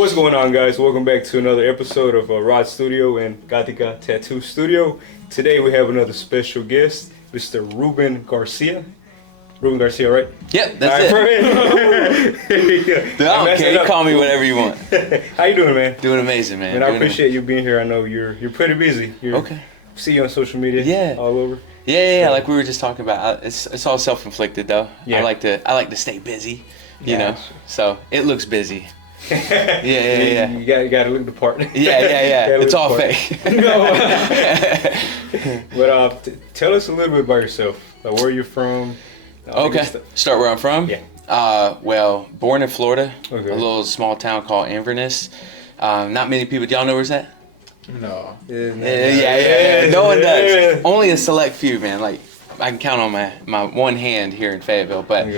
What's going on, guys? Welcome back to another episode of Rod Studio and Gatica Tattoo Studio. Today we have another special guest, Mr. Ruben Garcia. Ruben Garcia, right? Yep, that's it. Dude, I don't care. You call me whatever you want. How you doing, man? Doing amazing, man. And I appreciate you being here. I know you're pretty busy. Okay. See you on social media. All over. Yeah. Like we were just talking about. It's all self-inflicted though. Yeah. I like to stay busy. You know. So it looks busy. Yeah. You gotta look the part. Yeah. It's all fake. But tell us a little bit about yourself. Like, where you're from. Okay. Start where I'm from. Yeah. Well, born in Florida, okay. A little small town called Inverness. Not many people. Y'all know where's that? No. Yeah. No one does. Only a select few, man. Like I can count on my one hand here in Fayetteville. But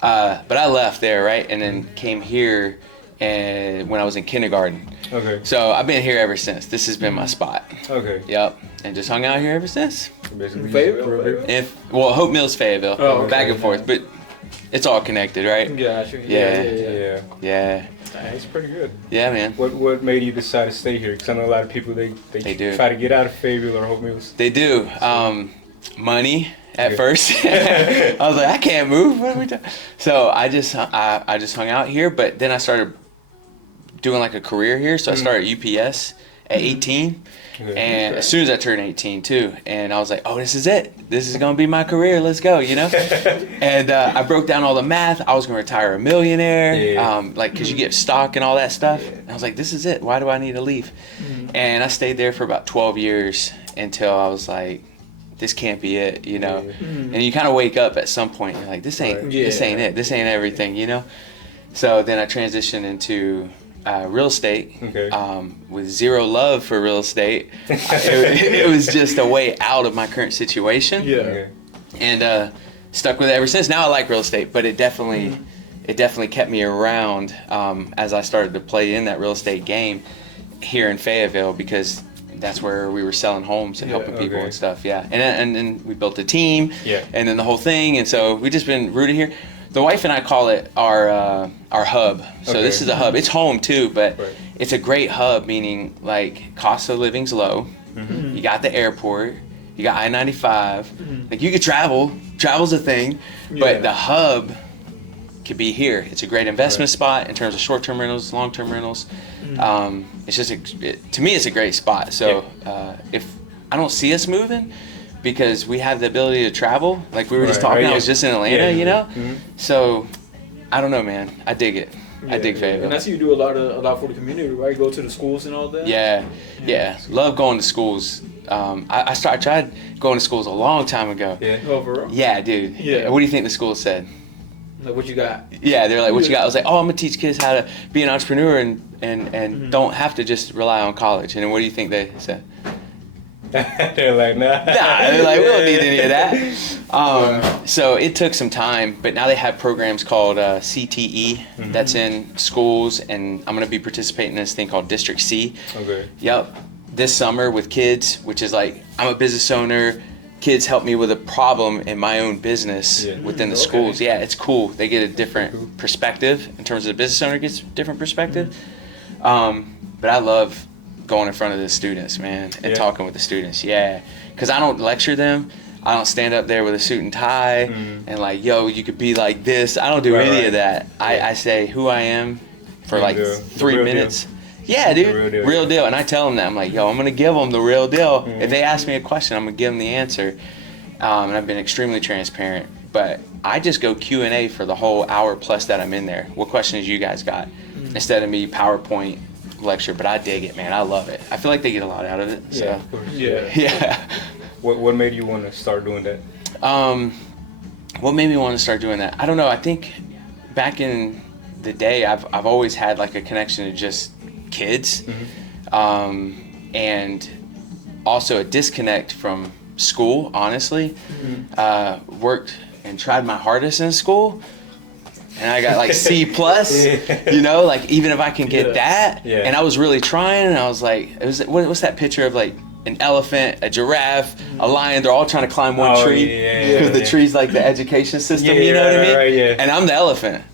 but I left there, right, and then came here. And when I was in kindergarten. Okay. So I've been here ever since. This has been my spot. Okay. Yep. And just hung out here ever since. Fayetteville? Well, Hope Mills, Fayetteville. Oh, okay. Back and forth. But it's all connected, right? Gotcha. Yeah. It's pretty good. Yeah, man. What made you decide to stay here? Because I know a lot of people, they do. Try to get out of Fayetteville or Hope Mills. They do. Money. At first, I was like, I can't move. What are we doing? So I just hung out here, but then I started doing like a career here. So I started UPS at 18, and as soon as I turned 18 too, and I was like, oh, this is it. This is gonna be my career. Let's go, you know. And I broke down all the math. I was gonna retire a millionaire, like because you get stock and all that stuff. And I was like, this is it. Why do I need to leave? And I stayed there for about 12 years until I was like, this can't be it, you know. And you kind of wake up at some point. You're like, this ain't it. This ain't everything, you know. So then I transitioned into real estate with zero love for real estate. It was just a way out of my current situation. And stuck with it ever since. Now I like real estate, but it definitely kept me around as I started to play in that real estate game here in Fayetteville, because that's where we were selling homes and helping people and stuff. And then we built a team and then the whole thing, and so we just been rooted here. The wife and I call it our hub. So this is a hub. It's home too, but it's a great hub, meaning like cost of living's low. You got the airport, you got I-95, like you could travel's a thing, but the hub could be here. It's a great investment spot in terms of short-term rentals, long-term rentals. It's just to me, it's a great spot. So if I don't see us moving, because we have the ability to travel, like we were just talking. I was just in Atlanta, you know. So I don't know, man. I dig it. I dig Fayetteville. And I see you do a lot for the community, right? Go to the schools and all that. Yeah. Love going to schools. I tried going to schools a long time ago. Overall. Yeah, dude. Yeah. What do you think the school said? Like, what you got? Yeah, they're like, what you got? I was like, oh, I'm gonna teach kids how to be an entrepreneur and don't have to just rely on college. And then what do you think they said? They're like, nah. They're like, we don't need any of that. So it took some time, but now they have programs called CTE that's in schools, and I'm gonna be participating in this thing called District C. Yep. This summer with kids, which is like, I'm a business owner. Kids help me with a problem in my own business within the schools. Yeah, it's cool. They get a different perspective in terms of the business owner gets a different perspective. But I love going in front of the students, man, and talking with the students. Yeah, because I don't lecture them. I don't stand up there with a suit and tie and like, yo, you could be like this. I don't do any of that. I say who I am for like 3 minutes. Yeah, dude, real deal. And I tell them that. I'm like, yo, I'm going to give them the real deal. If they ask me a question, I'm going to give them the answer. And I've been extremely transparent. But I just go Q&A for the whole hour plus that I'm in there. What questions you guys got? Instead of me PowerPoint lecture. But I dig it, man. I love it. I feel like they get a lot out of it. So. Yeah, of course. Yeah. What made you want to start doing that? What made me want to start doing that? I don't know. I think back in the day, I've always had like a connection to just kids, and also a disconnect from school, honestly. Worked and tried my hardest in school, and I got like C+, you know, like even if I can get that, and I was really trying, and I was like, what's that picture of like an elephant, a giraffe, a lion, they're all trying to climb one tree, because the tree's like the education system, you know what I mean? And I'm the elephant.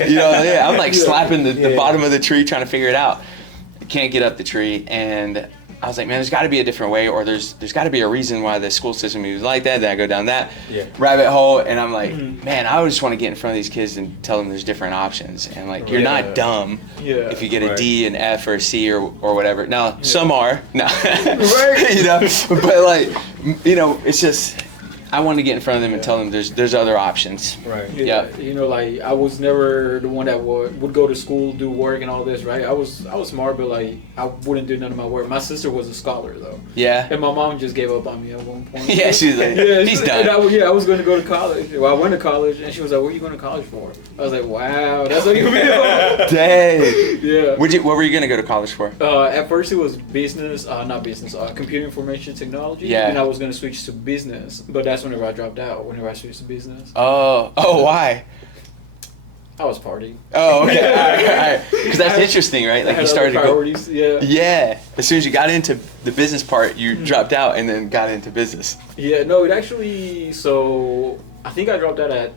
You know, yeah, I'm like Yeah. slapping the Yeah. bottom of the tree trying to figure it out. Can't get up the tree, and I was like, man, there's got to be a different way, or there's got to be a reason why the school system is like that. Then I go down that Yeah. rabbit hole, and I'm like, man, I just want to get in front of these kids and tell them there's different options, and like you're Yeah. not dumb Yeah. if you get a Right. D, an F, or a C, or whatever. Now some are, no, Right. you know, but like, you know, it's just I want to get in front of them and tell them there's other options. Right. Yeah, Yep. you know, like I was never the one that would go to school, do work, and all this, right? I was smart, but like I wouldn't do none of my work. My sister was a scholar though, Yeah. and my mom just gave up on me at one point. Yeah, she's like, Yeah, he's and done. I was going to go to college. Well, I went to college, and she was like, "What are you going to college for?" I was like, "Wow, that's what you mean." Dang. Yeah. What were you gonna go to college for? At first it was business, not business, computer information technology. Yeah. And I was gonna switch to business, but that's whenever I dropped out. Whenever I switched to business, Oh, why? I was partying. Oh, okay. All right. Because that's interesting, right? I Like had you started to other go. priorities. Yeah. Yeah. As soon as you got into the business part, you dropped out and then got into business. Yeah. No, it actually. So I think I dropped out at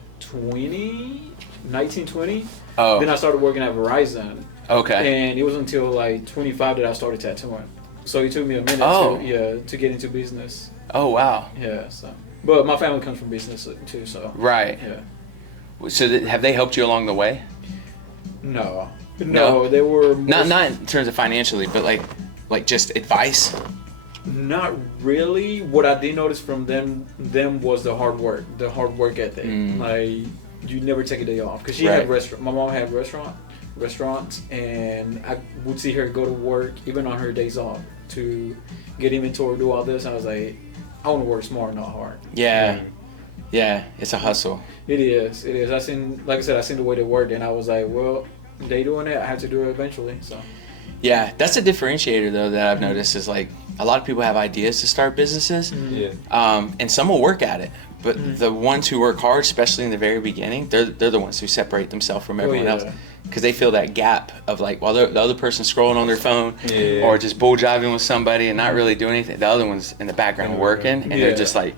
19, 20. Oh. Then I started working at Verizon, Okay. and it was until like 25 that I started tattooing. So it took me a minute Oh. to get into business. Oh, wow. Yeah. So, but my family comes from business too. So Right. yeah. So have they helped you along the way? No. No? No, they were Not in terms of financially, but like just advice. Not really. What I did notice from them was the hard work ethic. Like you never take a day off because she had Right. restaurant. My mom had restaurants, and I would see her go to work even on her days off to get inventory, do all this. I was like, I want to work smart, not hard. Yeah. Yeah. It's a hustle. It is. It is. I seen the way they worked, and I was like, well, they doing it. I have to do it eventually. So. Yeah. That's a differentiator though that I've noticed is like a lot of people have ideas to start businesses. Yeah. And some will work at it, but the ones who work hard, especially in the very beginning, they're the ones who separate themselves from everyone else because they feel that gap of like, while the other person's scrolling on their phone or just bull driving with somebody and not really doing anything, the other one's in the background working and they're just like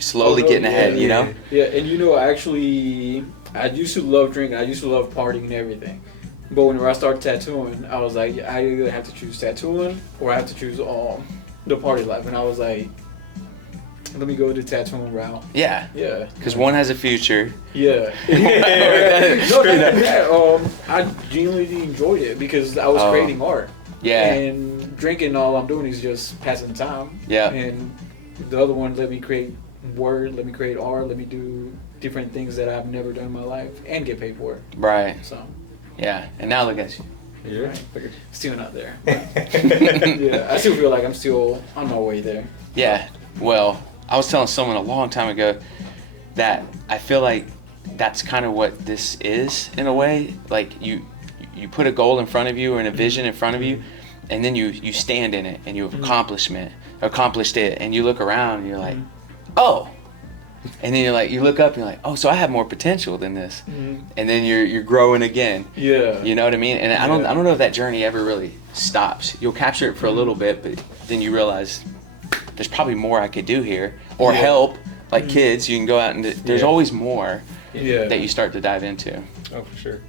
slowly getting ahead, you know? Yeah, and you know, I used to love drinking. I used to love partying and everything. But whenever I started tattooing, I was like, I either have to choose tattooing or I have to choose the party life. And I was like, let me go the tattooing route. Yeah. Yeah. Because one has a future. Yeah. I genuinely enjoyed it because I was creating art. Yeah. And drinking, all I'm doing is just passing time. Yeah. And the other one let me create let me create art, let me do different things that I've never done in my life and get paid for it. Right. So, Yeah. And now look at you. Yeah. still not there. Yeah, I still feel like I'm still on my way there. Yeah. Well, I was telling someone a long time ago that I feel like that's kind of what this is in a way. Like you put a goal in front of you or a vision in front of you, and then you stand in it and you've accomplished it, and you look around and you're like, oh. And then you look up and you're like, oh, so I have more potential than this. And then you're growing again. Yeah. You know what I mean? And I don't know if that journey ever really stops. You'll capture it for a little bit, but then you realize there's probably more I could do here or help. Like kids, you can go out and there's always more that you start to dive into. Oh, for sure.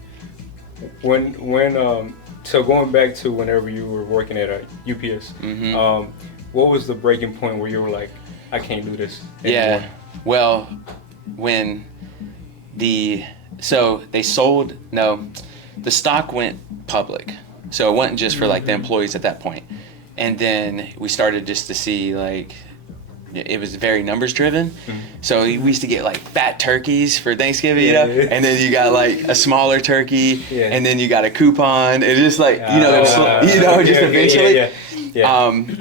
When so going back to whenever you were working at UPS, what was the breaking point where you were like, I can't do this anymore? Yeah. Well, when the stock went public. So it wasn't just for like the employees at that point. And then we started just to see like it was very numbers driven. So we used to get like fat turkeys for Thanksgiving, you know, and then you got like a smaller turkey, and then you got a coupon. It's just like eventually.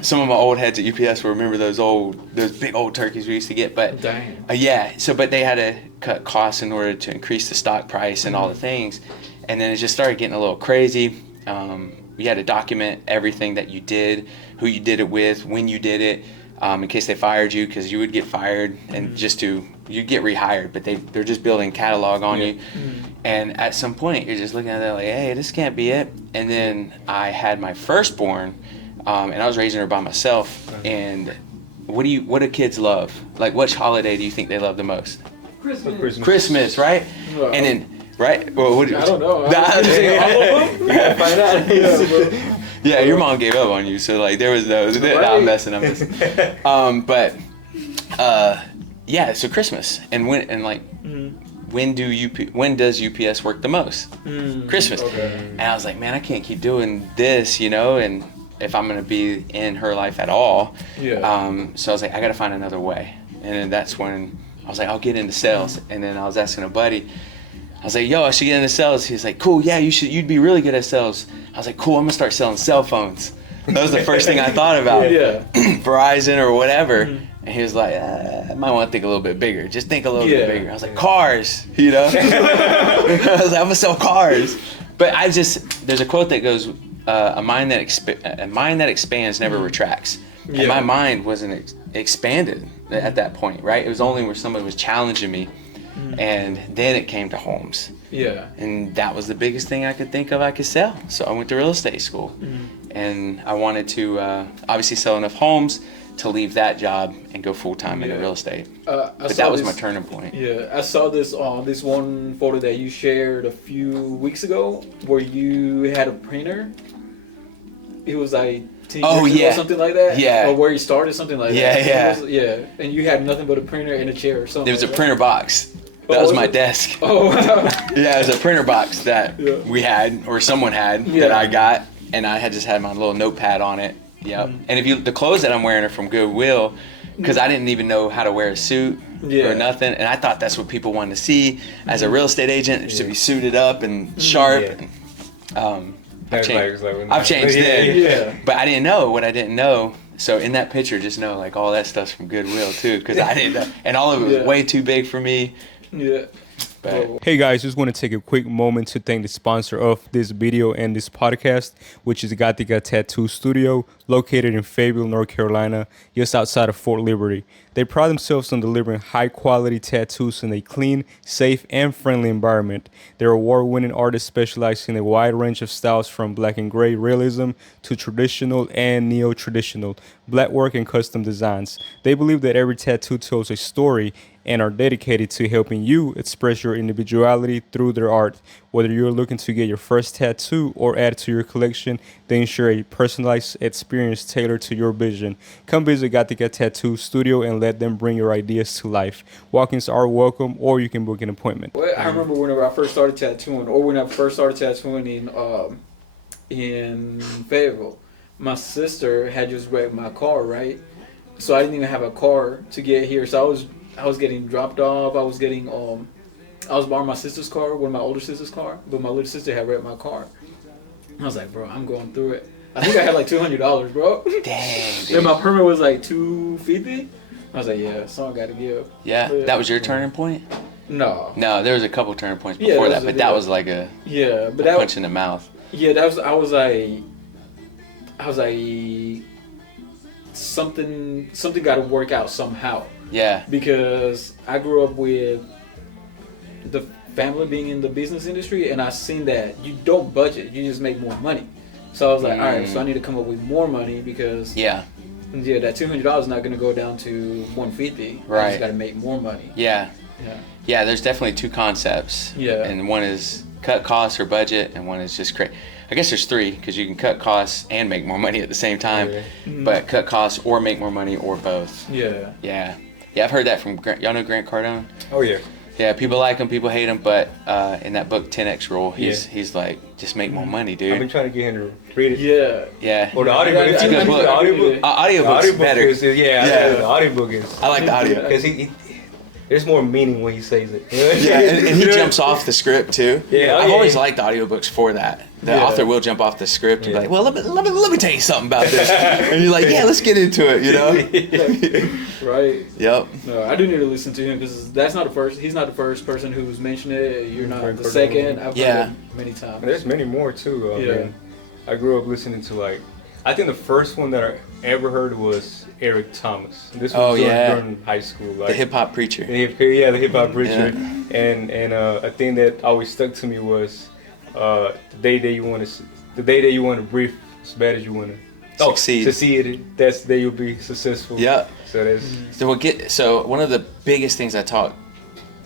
Some of my old heads at UPS will remember those big old turkeys we used to get. But but they had to cut costs in order to increase the stock price and all the things, and then it just started getting a little crazy. You had to document everything that you did, who you did it with, when you did it, in case they fired you, because you would get fired and you'd get rehired, but they're just building catalog on you. And at some point you're just looking at that like, hey, this can't be it. And then I had my firstborn, and I was raising her by myself. And what do kids love? Like, which holiday do you think they love the most? Christmas. Christmas, right? And then right? Well, what do you? I don't know. Nah, I'm just saying all of them. Yeah, find out. Yeah, your mom gave up on you, so like there was no. Right. Nah, I'm messing. But yeah, so Christmas and when does UPS work the most? Christmas. Okay. And I was like, man, I can't keep doing this, and if I'm gonna be in her life at all. Yeah. So I was like, I gotta find another way. And then that's when I was like, I'll get into sales. And then I was asking a buddy, I was like, yo, I should get into sales. He was like, cool, yeah, you'd be really good at sales. I was like, cool, I'm gonna start selling cell phones. That was the first thing I thought about. Yeah. Verizon or whatever. And he was like, I might want to think a little bit bigger. Just think a little bit bigger. I was like, cars, I was like, I'm gonna sell cars. But there's a quote that goes, a mind that expands never retracts. Yeah. And my mind wasn't expanded at that point, right? It was only where somebody was challenging me. And then it came to homes. Yeah. And that was the biggest thing I could think of I could sell. So I went to real estate school. And I wanted to obviously sell enough homes to leave that job and go full-time into real estate. But that was my turning point. Yeah, I saw this this one photo that you shared a few weeks ago where you had a printer. It was like 10 years ago or something like that? Yeah. Or where you started, something like Yeah, that. yeah. It was, yeah, and you had nothing but a printer and a chair or something. There was a like printer box. That Oh, was was my it? desk. Oh, wow. Yeah, it was a printer box that we had, or someone had, that I got, and I had just had my little notepad on it. Yep. And the clothes that I'm wearing are from Goodwill, because I didn't even know how to wear a suit or nothing, and I thought that's what people wanted to see as a real estate agent, to be suited up and sharp. And, I've changed then, but I didn't know what I didn't know. So in that picture, just know like all that stuff's from Goodwill too, because I didn't know, and all of it was way too big for me. Yeah. But Hey guys, just want to take a quick moment to thank the sponsor of this video and this podcast, which is Gatica Tattoo Studio, located in Fayetteville, North Carolina, just outside of Fort Liberty. They pride themselves on delivering high-quality tattoos in a clean, safe, and friendly environment. Their award-winning artists specialize in a wide range of styles from black and gray realism to traditional and neo-traditional, black work and custom designs. They believe that every tattoo tells a story and are dedicated to helping you express your individuality through their art. Whether you're looking to get your first tattoo or add to your collection, they ensure a personalized experience tailored to your vision. Come visit Gatica Tattoo Studio and let them bring your ideas to life. Walk-ins are welcome, or you can book an appointment. Well, I remember whenever I first started tattooing, or when I first started tattooing in Fayetteville, my sister had just wrecked my car, right? So I didn't even have a car to get here, so I was getting dropped off. I was borrowing my sister's car, one of my older sister's car, but my little sister had wrecked my car. I was like, bro, I'm going through it. I think I had like $200, bro. dang, dude. And my permit was like $250. I was like, yeah, something got to give. Yeah, that was your turning point? No. No, there was a couple turning points before that, but that was like a punch in the mouth. Yeah, I was like, something got to work out somehow. Yeah. Because I grew up with the family being in the business industry, and I seen that you don't budget, you just make more money. So I was like, all right, so I need to come up with more money because that $200 is not going to go down to $150. Right. I just got to make more money. Yeah. There's definitely two concepts. And one is cut costs or budget, and one is just I guess there's three, because you can cut costs and make more money at the same time. But cut costs or make more money, or both. Yeah, I've heard that from Grant. Y'all know Grant Cardone? Oh yeah. Yeah, people like him, people hate him, but in that book 10X Rule, he's like, just make more money, dude. I've been trying to get him to read it. Yeah. Or the audiobook. It's a good book. Audiobook's better. The audiobook is. I like the audio. Because there's more meaning when he says it. Yeah, and he jumps off the script too. I've always liked audiobooks for that. The author will jump off the script and be like, well, let me tell you something about this. And you're like, yeah, let's get into it, Right. Yep. No, I do need to listen to him, because he's not the first person who's mentioned it. You're not the second. I've heard it many times. And there's many more too. I grew up listening to I think the first one that I ever heard was Eric Thomas. This was during high school. The hip hop preacher. The hip hop preacher. And a thing that always stuck to me was the day that you want to breathe as bad as you want to succeed. That's the day you'll be successful. Yeah. So that's So one of the biggest things I talk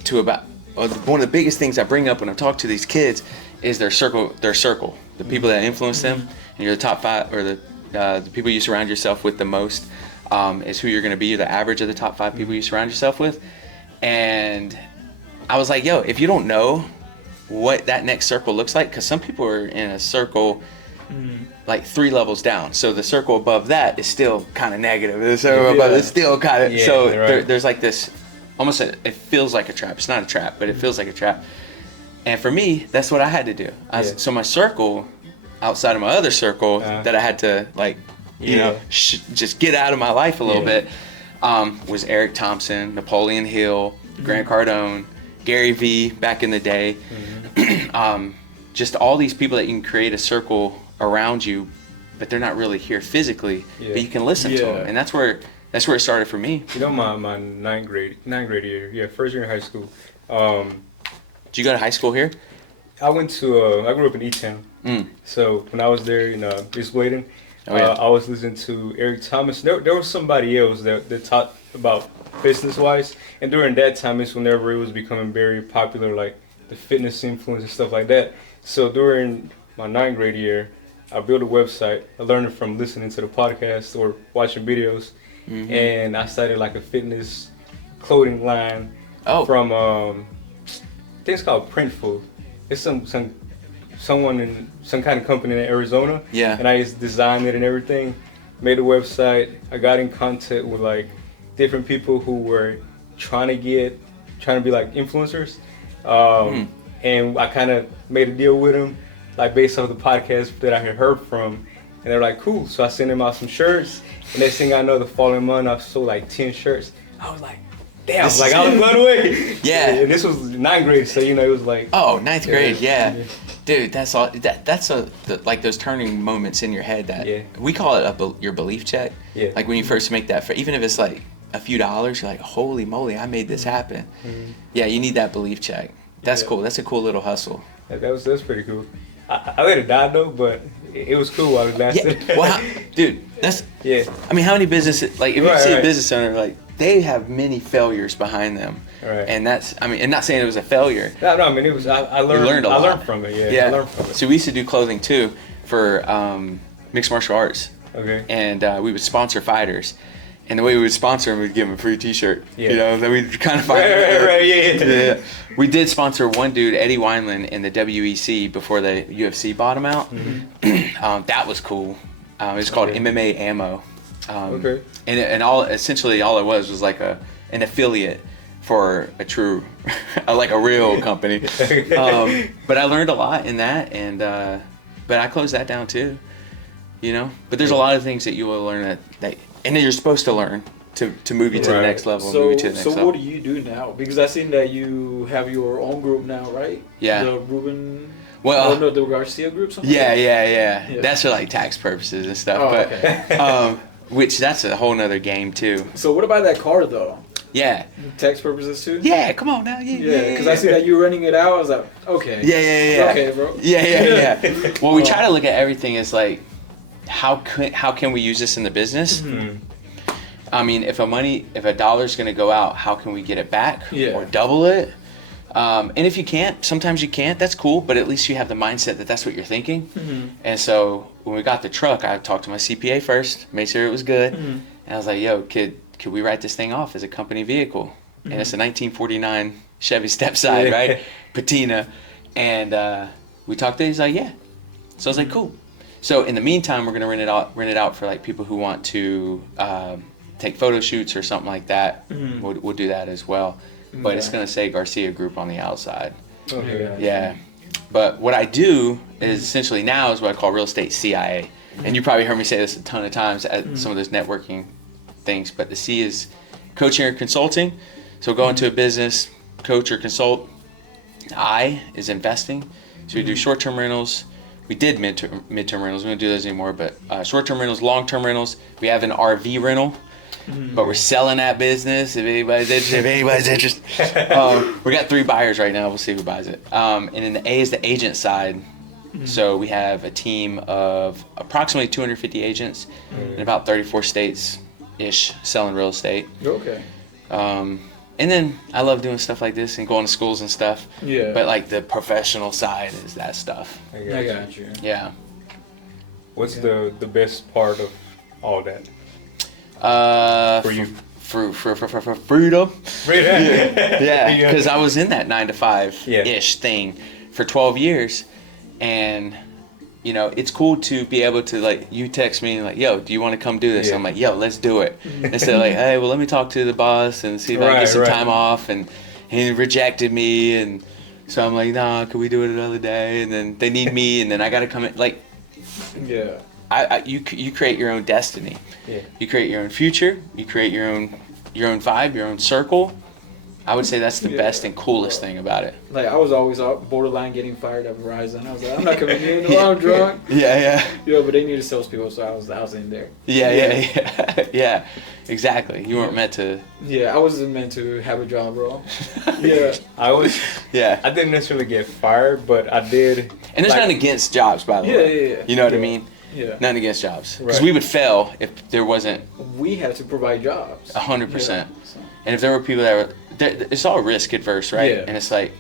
to about one of the biggest things I bring up when I talk to these kids is their circle, the people that influence them, and you're the top 5 or the people you surround yourself with the most is who you're going to be. You're the average of the top 5 people you surround yourself with. And I was like, yo, if you don't know what that next circle looks like, because some people are in a circle like 3 levels down, so the circle above that is still kind of negative, the circle above is still kind of there's like this almost it feels like a trap. It's not a trap, but it feels like a trap. And for me, that's what I had to do. So my circle outside of my other circle that I had to like you know just get out of my life a little bit was Eric Thompson, Napoleon Hill, Grant Cardone, Gary Vee back in the day. Just all these people that you can create a circle around you, but they're not really here physically, but you can listen to them. And that's where it started for me. You know, my ninth grade year, first year in high school. Did you go to high school here? I grew up in E-Town. So when I was there in East Bladen, I was listening to Eric Thomas. There was somebody else that taught about business-wise. And during that time, it's whenever it was becoming very popular, like the fitness influence and stuff like that. So during my ninth grade year, I built a website. I learned it from listening to the podcast or watching videos. And I started like a fitness clothing line from, I think it's called Printful. It's someone in some kind of company in Arizona. Yeah. And I just designed it and everything, made a website. I got in contact with like different people who were trying to be like influencers. And I kind of made a deal with them, like based off the podcast that I had heard from. And they're like, cool. So I sent them out some shirts. And next thing I know, the following month, I sold like 10 shirts. I was like, damn, like I was blown away. And this was ninth grade, so you know, it was like. Oh, ninth grade, Dude, that's all. That's like those turning moments in your head that we call it your belief check. Yeah. Like when you first make that, even if it's like a few dollars, you're like, holy moly, I made this happen. Yeah, you need that belief check. That's cool. That's a cool little hustle. That was pretty cool. I let it die though, but it was cool while it lasted. Yeah. Well, dude, that's I mean, how many businesses, like if you see a business owner, like they have many failures behind them. Right. And that's, I mean, and not saying it was a failure. No, I mean, it was, I learned a lot. I learned from it, I learned from it. So we used to do clothing too for mixed martial arts. Okay. And we would sponsor fighters. And the way we would sponsor them, we'd give them a free T-shirt. Yeah. You know, then we'd kind of find yeah. We did sponsor one dude, Eddie Wineland, in the WEC before the UFC bought him out. That was cool. It was called MMA Ammo. And essentially all it was like an affiliate for a true, like a real company. But I learned a lot in that, and but I closed that down too. You know, but there's a lot of things that you will learn that and then you're supposed to learn to move you to the next level. So what do you do now? Because I've seen that you have your own group now, right? Yeah. The Ruben. Well, the Garcia group. Yeah. That's for like tax purposes and stuff. But which that's a whole nother game too. So what about that car though? Yeah. Tax purposes too? Yeah, come on now. Yeah. Because I see that you were renting it out. I was like, okay. Yeah. Okay, bro. Yeah. Well, we try to look at everything as like, how can we use this in the business? I mean, if a dollar's going to go out, how can we get it back or double it? And if you can't, sometimes you can't. That's cool, but at least you have the mindset that that's what you're thinking. And so when we got the truck, I talked to my CPA first, made sure it was good, and I was like, "Yo, could we write this thing off as a company vehicle?" And it's a 1949 Chevy Stepside, right, patina. And we talked to him. He's like, "Yeah." So I was like, "Cool." So in the meantime, we're gonna rent it out for like people who want to take photo shoots or something like that. We'll do that as well. But it's gonna say Garcia Group on the outside. Okay. Yeah. But what I do is essentially now is what I call real estate CIA. And you probably heard me say this a ton of times at some of those networking things. But the C is coaching or consulting. So go into a business, coach or consult. I is investing. So we do short-term rentals. We did midterm rentals. We don't do those anymore. But short-term rentals, long-term rentals. We have an RV rental. But we're selling that business if anybody's interested. We got 3 buyers right now. We'll see who buys it. And then the A is the agent side. So we have a team of approximately 250 agents in about 34 states-ish selling real estate. Okay. And and then I love doing stuff like this and going to schools and stuff. Yeah. But like the professional side is that stuff. I got you. Yeah. What's the best part of all that? For you? Freedom. Yeah, because I was in that 9 to 5 ish thing for 12 years, and you know, it's cool to be able to, like, you text me like, yo, do you want to come do this? Yeah. I'm like, yo, let's do it. Instead of like, hey, well, let me talk to the boss and see if I can get some time off, and he rejected me, and so I'm like, nah, could we do it another day? And then they need me, and then I got to come in, like, Yeah. you create your own destiny. Yeah. You create your own future. You create your own vibe, your own circle. I would say that's the best and coolest thing about it. Like, I was always borderline getting fired at Verizon. I was like, I'm not coming in. I'm drunk. Yeah. But they needed salespeople, so I was in there. Yeah. Exactly. You weren't meant to. Yeah, I wasn't meant to have a job, bro. Yeah. I didn't necessarily get fired, but I did. And there's nothing against jobs, by the way. Yeah. You know what I mean? Yeah. Nothing against jobs. Because Right. we would fail if there wasn't We had to provide jobs. 100%. Yeah, so. And if there were people that were, it's all risk adverse, right? Yeah. And it's like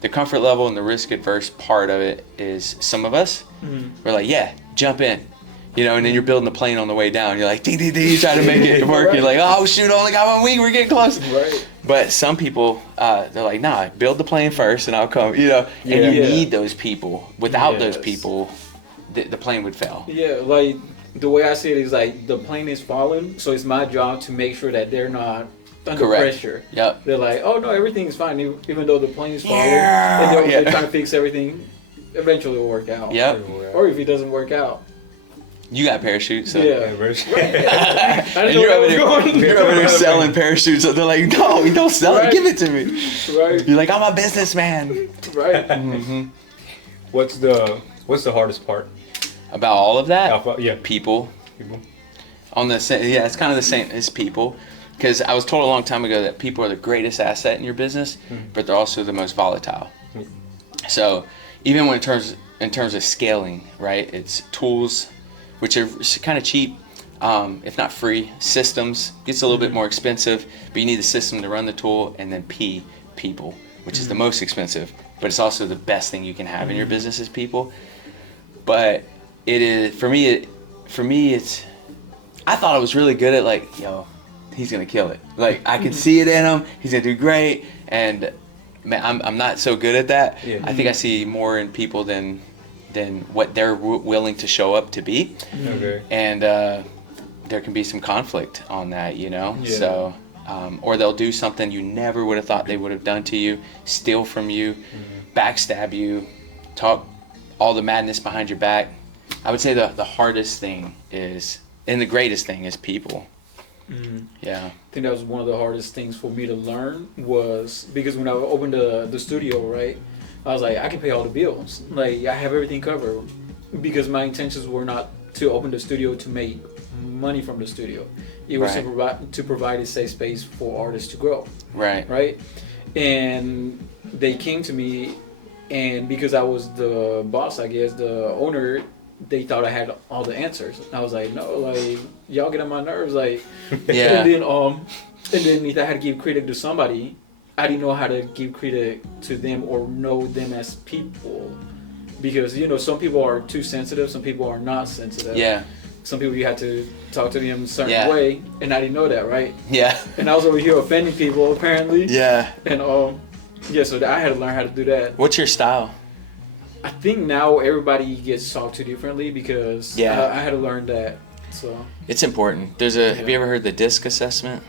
the comfort level and the risk adverse part of it is some of us, we're like, yeah, jump in. You know, and then you're building the plane on the way down. You're like, ding, ding, ding, you try to make it work. Right. You're like, oh, shoot, only got 1 week, we're getting close. Right. But some people, they're like, nah, build the plane first and I'll come, you know. And you Yeah. need those people. Without those Yes. people, the plane would fail. Yeah, like, the way I see it is like, the plane is falling, so it's my job to make sure that they're not under Correct. pressure. Yep. They're like, oh no, everything's fine, even though the plane is falling. Yeah. And they're Yeah. trying to fix everything. Eventually it'll work out. Yep. Or if it doesn't work out. You got parachutes, so. Yeah. And you're over there selling parachutes. So they're like, no, you don't sell it. Right. Give it to me. Right. You're like, I'm a businessman. Right. What's the hardest part? About all of that, Yeah. people. People. On the same, yeah, it's kind of the same as people. Because I was told a long time ago that people are the greatest asset in your business, but they're also the most volatile. So even when in terms of scaling, right? It's tools, which are kind of cheap, if not free. Systems gets a little bit more expensive, but you need the system to run the tool, and then people, which is the most expensive, but it's also the best thing you can have in your business is people. But it is for me. It's I thought I was really good at like, yo, he's gonna kill it. Like I could see it in him. He's gonna do great, and man, I'm not so good at that. Yeah. I think I see more in people than what they're willing to show up to be. Okay. And there can be some conflict on that, you know. Yeah. So, or they'll do something you never would have thought they would have done to you, steal from you, backstab you, talk all the madness behind your back. I would say the hardest thing is, and the greatest thing is people. Yeah. I think that was one of the hardest things for me to learn was because when I opened the studio, right, I was like, I can pay all the bills. Like, I have everything covered because my intentions were not to open the studio to make money from the studio. It was to provide a safe space for artists to grow. Right? And they came to me, and because I was the boss, I guess, the owner, they thought I had all the answers. I was like, no, like, y'all get on my nerves, like. Yeah. And then if I had to give credit to somebody, I didn't know how to give credit to them or know them as people, because you know some people are too sensitive, some people are not sensitive. Yeah. Some people you have to talk to them a certain way, and I didn't know that, right? Yeah. And I was over here offending people apparently. Yeah. And so I had to learn how to do that. What's your style? I think now everybody gets talked to differently because I had to learn that. So It's important. Have you ever heard the DISC assessment?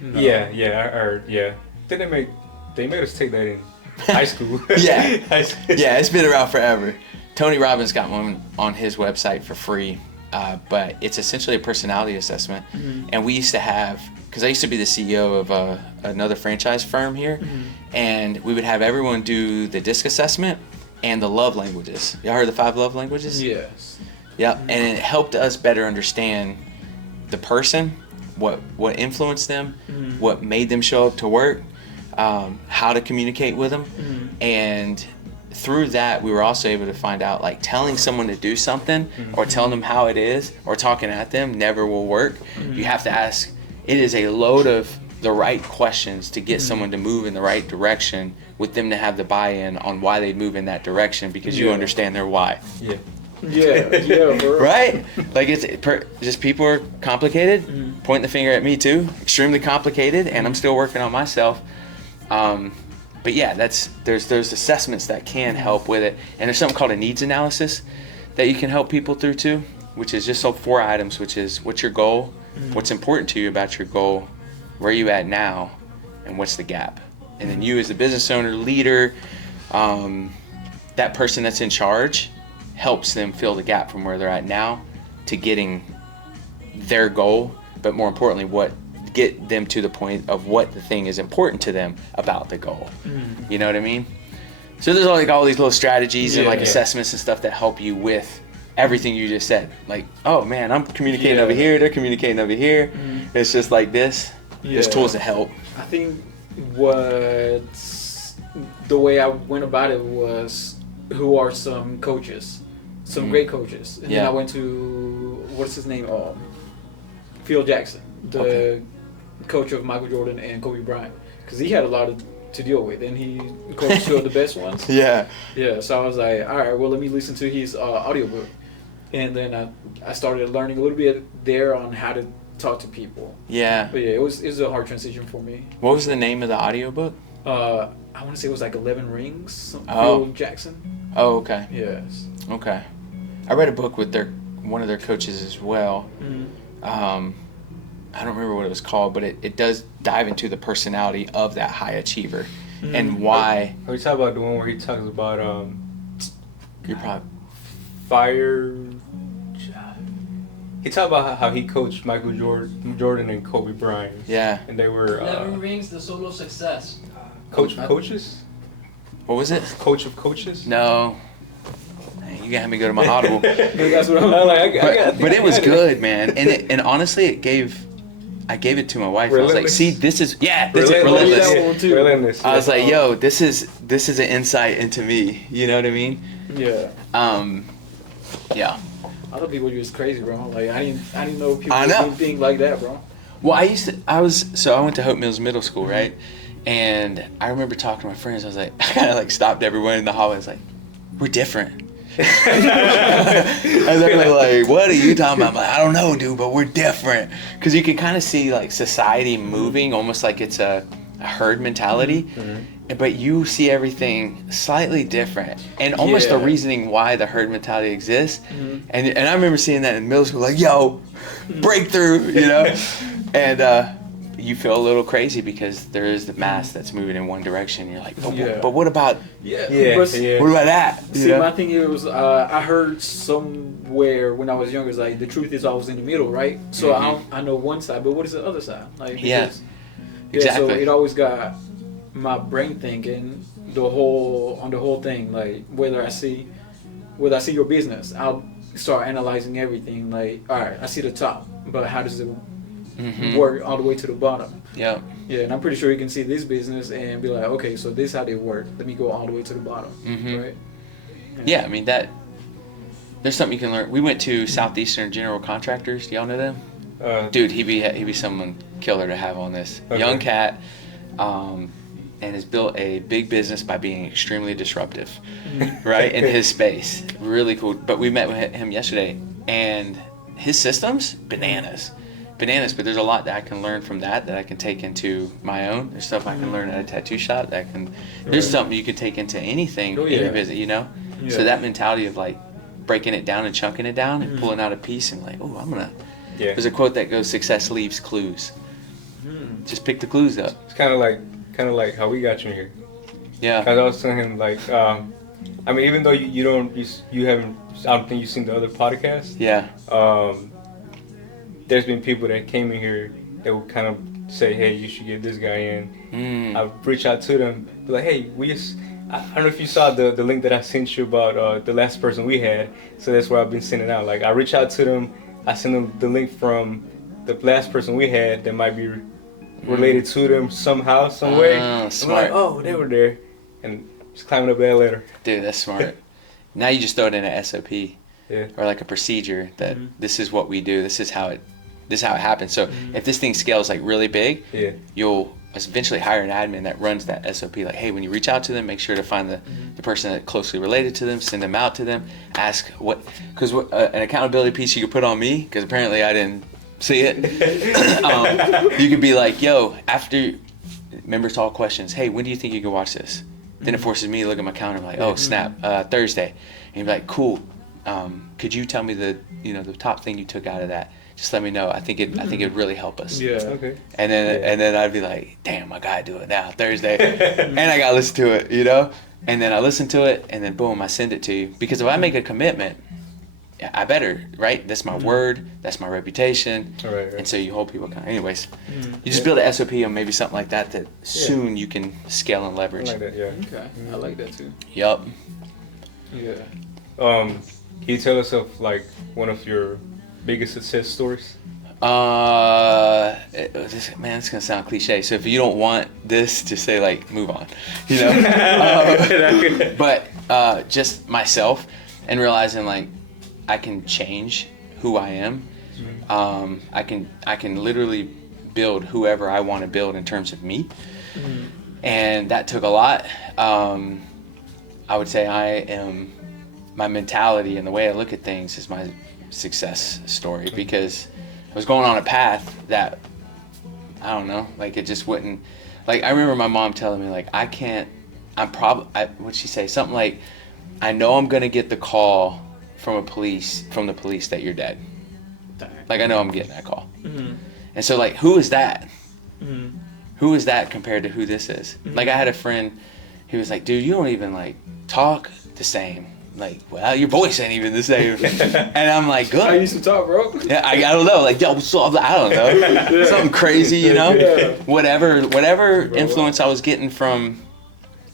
no. Yeah, I heard. Yeah. Did they made us take that in high school? Yeah. High school. Yeah, it's been around forever. Tony Robbins got one on his website for free, but it's essentially a personality assessment. And we used to have, because I used to be the CEO of another franchise firm here, and we would have everyone do the DISC assessment and the love languages. Y'all heard the 5 love languages? Yes. Yep, and it helped us better understand the person, what influenced them, what made them show up to work, how to communicate with them, and through that we were also able to find out like telling someone to do something or telling them how it is or talking at them never will work. You have to ask. It is a load of the right questions to get someone to move in the right direction, with them to have the buy-in on why they move in that direction, because you understand their why. Yeah. Yeah, bro. Right? Like just people are complicated. Pointing the finger at me too. Extremely complicated, and I'm still working on myself. But yeah, there's assessments that can help with it, and there's something called a needs analysis that you can help people through too, which is just 4 items, which is what's your goal, what's important to you about your goal, where you at now, and what's the gap. And then you as a business owner, leader, that person that's in charge, helps them fill the gap from where they're at now to getting their goal, but more importantly, get them to the point of what the thing is important to them about the goal. You know what I mean? So there's all these little strategies and assessments and stuff that help you with everything you just said. Like, oh man, I'm communicating over here, they're communicating over here. It's just like this. There's tools to help. I think the way I went about it was, who are some coaches, some great coaches, and then I went to, what's his name, Phil Jackson, the coach of Michael Jordan and Kobe Bryant, because he had a lot to deal with, and he coached 2 of the best ones. Yeah. So I was like, all right, well, let me listen to his audiobook, and then I started learning a little bit there on how to talk to people. Yeah. But yeah, it was a hard transition for me. What was the name of the audiobook? I want to say it was like 11 Rings. Phil Jackson. Oh, okay. Yes. Okay. I read a book with one of their coaches as well. I don't remember what it was called, but it does dive into the personality of that high achiever and why. Are we talking about the one where he talks about you're probably fire? He talked about how he coached Michael Jordan and Kobe Bryant. Yeah. And they were 11 Rings, the Solo Success. Coach of Coaches? What was it? Coach of Coaches? No. You gotta have me go to my Audible. That's what I'm like. But it was good, man. And honestly, I gave it to my wife. Relentless? I was like, see, this is Relentless. Relentless. I was like, yo, this is an insight into me. You know what I mean? Yeah. Yeah. I thought people were just crazy, bro. Like I didn't know people would think like that, bro. Well, I went to Hope Mills Middle School, right? And I remember talking to my friends. I was like, I kind of like stopped everyone in the hallway. I was like, we're different. And they were like, what are you talking about? I'm like, I don't know, dude, but we're different. Because you can kind of see like society moving almost like it's a herd mentality. But you see everything slightly different, and almost the reasoning why the herd mentality exists. And I remember seeing that in middle school, like, yo, breakthrough, you know? And you feel a little crazy because there is the mass that's moving in one direction. You're like, but what about what about that? See, my thing is, I heard somewhere when I was younger, it's like the truth is always in the middle, right? So I know one side, but what is the other side? Like, because, exactly. So it always got my brain thinking the whole thing. Like whether I see your business, I'll start analyzing everything. Like, all right, I see the top, but how does it work all the way to the bottom? Yeah, and I'm pretty sure you can see this business and be like, okay, so this is how they work. Let me go all the way to the bottom, right? Yeah, I mean that. There's something you can learn. We went to Southeastern General Contractors. Do y'all know them? Dude, he'd be someone killer to have on this. Okay. Young cat, and has built a big business by being extremely disruptive, right, in his space. Really cool. But we met with him yesterday, and his systems, bananas. But there's a lot that I can learn from that I can take into my own. There's stuff I can learn at a tattoo shop there's something you can take into anything in your business, you know? Yeah. So that mentality of like breaking it down and chunking it down and pulling out a piece and like, there's a quote that goes, success leaves clues. Just pick the clues up. It's kind of like how we got you in here. Yeah. Because I was telling him like, I mean, even though you haven't, I don't think you've seen the other podcast. Yeah. There's been people that came in here that would kind of say, hey, you should get this guy in. I reach out to them, be like, hey, I don't know if you saw the link that I sent you about the last person we had. So that's where I've been sending out. Like I reach out to them, I send them the link from the last person we had that might be related to them somehow, some way. Smart. I'm like, oh, they were there, and just climbing up that ladder. Dude, that's smart. Now you just throw it in an SOP, or like a procedure that this is what we do. This is how it this is how it happens. So if this thing scales like really big, Yeah. you'll eventually hire an admin that runs that SOP. Like, hey, when you reach out to them, make sure to find the person that closely related to them, send them out to them, ask what, because an accountability piece you could put on me, because apparently I didn't see it. You could be like, yo, after members to all questions, hey, when do you think you can watch this? Then it forces me to look at my calendar. I'm like, oh snap, Thursday. And you'd be like, cool. Could you tell me the top thing you took out of that? Just let me know. I think it'd really help us. Yeah. Okay. And then I'd be like, damn, I gotta do it now, Thursday, and I gotta listen to it, you know. And then I listen to it, and then boom, I send it to you. Because if I make a commitment, I better, right? That's my word. That's my reputation. Right. And so you hold people accountable. Anyways, you just build an SOP on maybe something like that soon you can scale and I leverage. like that. Yeah. Okay. I like that too. Yup. Yeah. Can you tell us of like one of your biggest success stories? It's gonna sound cliche. So if you don't want this, just say like, move on, you know. But just myself and realizing like I can change who I am. I can literally build whoever I want to build in terms of me, and that took a lot. I would say my mentality and the way I look at things is my success story, because I was going on a path that I don't know, like it just wouldn't. Like I remember my mom telling me like what'd she say? Something like, I know I'm gonna get the call from the police that you're dead. Like I know I'm getting that call. And so like, who is that? Who is that compared to who this is? Like I had a friend, he was like, dude, you don't even like talk the same. Like, well, your voice ain't even the same. And I'm like, good. I used to talk, bro. Yeah, I don't know. Like, yo, what's up? I don't know. Something crazy, you know? Yeah. Whatever influence I was getting from,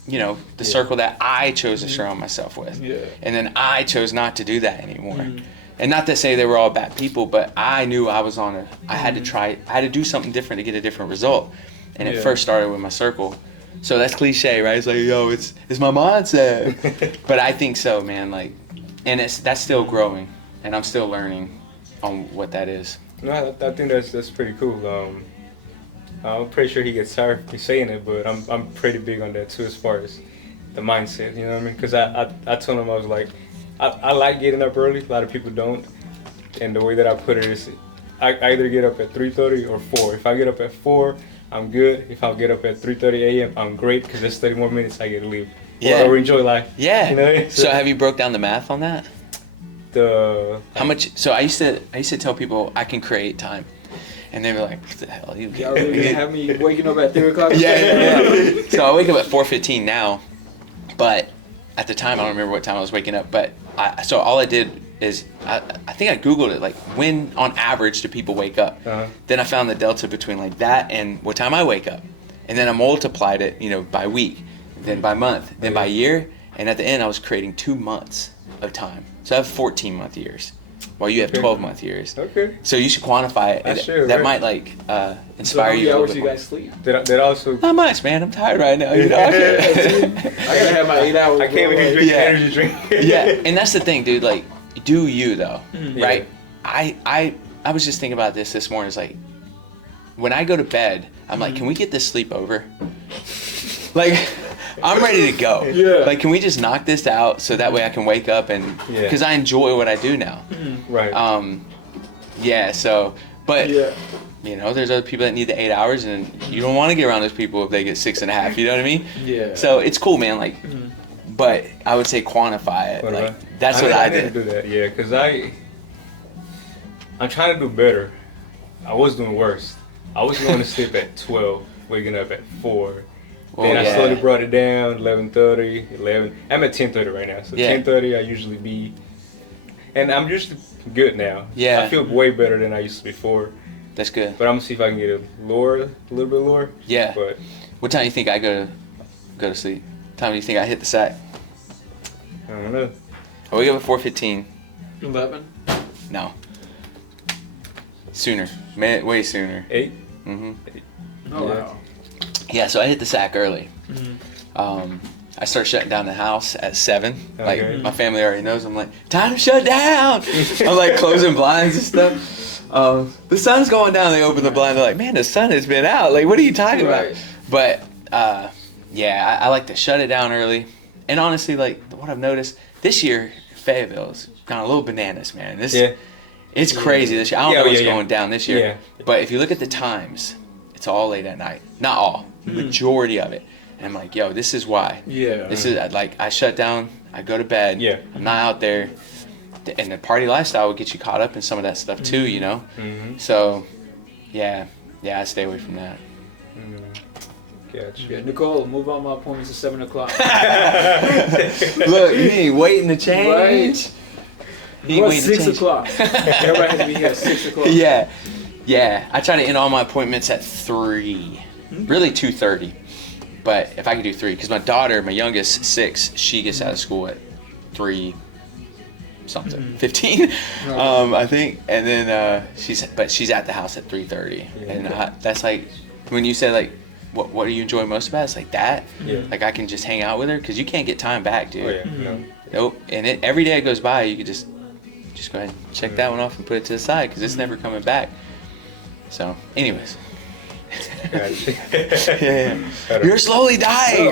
you know, the circle that I chose to surround myself with. Yeah. And then I chose not to do that anymore. And not to say they were all bad people, but I knew I was I had to do something different to get a different result. And it first started with my circle. So that's cliche, right? It's like, yo, it's my mindset. But I think so, man. Like, and that's still growing, and I'm still learning on what that is. No, I think that's pretty cool. I'm pretty sure he gets tired of me saying it, but I'm pretty big on that too, as far as the mindset. You know what I mean? Because I told him, I was like, I like getting up early. A lot of people don't, and the way that I put it is, I either get up at 3:30 or 4. If I get up at 4, I'm good. If I get up at 3:30 a.m., I'm great, because there's 30 more minutes I get to leave. Yeah. Or enjoy life. Yeah. You know? So have you broke down the math on that? How much? So I used to tell people I can create time, and they were like, "What the hell? You Y'all really gonna have me waking up at 3 o'clock? yeah. So I wake up at 4:15 now, but at the time I don't remember what time I was waking up. But so all I did is I think I Googled it, like when on average do people wake up. Then I found the delta between like that and what time I wake up, and then I multiplied it, you know, by week, then by month, then by year, and at the end I was creating 2 months of time. So I have 14-month years, while you have 12-month years. Okay. So you should quantify it. That's true, that right? might like So inspire how many you a little hours bit do you more. guys sleep? That also. Not much, man. I'm tired right now. You know. I gotta have my 8 hours. I can't bro. even drink Yeah. energy drink. Yeah, and that's the thing, dude. Like, do you though, Yeah. right? I was just thinking about this morning. It's like, when I go to bed, I'm like, can we get this sleep over? Like, I'm ready to go. Yeah. Like, can we just knock this out so that way I can wake up and because I enjoy what I do now. Right. Yeah. So, but Yeah. you know, there's other people that need the 8 hours, and you don't want to get around those people if they get 6.5. You know what I mean? Yeah. So it's cool, man. Like, but I would say quantify it. Like, that's what I need did. to do that, yeah, because I'm trying to do better. I was doing worse. I was going to sleep at 12, waking up at 4. Well, Then I yeah. slowly brought it down, 11:30, 11. I'm at 10:30 right now, so Yeah. 10:30 I usually be, and I'm usually good now. Yeah. I feel way better than I used to before, That's good. but I'm gonna see if I can get it lower, a little bit lower. Yeah. But What time do you think I go to sleep? What time do you think I hit the sack? I don't know. I wake up at 4:15. 11. No. Sooner. Way sooner. 8. hmm Oh Yeah. wow. Yeah, so I hit the sack early. I start shutting down the house at 7. Okay. Like, my family already knows. I'm like, time to shut down. I'm like closing blinds and stuff. The sun's going down. They open the blind. They're like, man, the sun has been out. Like, what are you talking Right. about? But yeah, I like to shut it down early. And honestly, like what I've noticed this year, Fayetteville's gone a little bananas, man. It's crazy this year. I don't know what's going down this year. Yeah. But if you look at the times, it's all late at night. Not all, majority of it. And I'm like, yo, this is why. Yeah. This is like I shut down. I go to bed. Yeah. I'm not out there. And the party lifestyle will get you caught up in some of that stuff too, you know. Mm-hmm. So, yeah, I stay away from that. Gotcha. Yeah, Nicole, move on my appointments at 7 o'clock. Look, you ain't waiting to change. He ain't What, waiting to 6 change. o'clock? Everybody has to be here at 6 o'clock. Yeah. I try to end all my appointments at 3. Really 2:30. But if I could do 3, because my daughter, my youngest, 6, she gets out of school at 3 something, 15, I think. And then she's at the house at 3:30. And that's like, when you say like, what do you enjoy most about it? It's like that. Yeah. Like I can just hang out with her, because you can't get time back, dude. Oh yeah. No. Nope. And every day it goes by, you could just go ahead and check that one off and put it to the side, because it's never coming back. So, anyways. Gotcha. Yeah. You're slowly dying.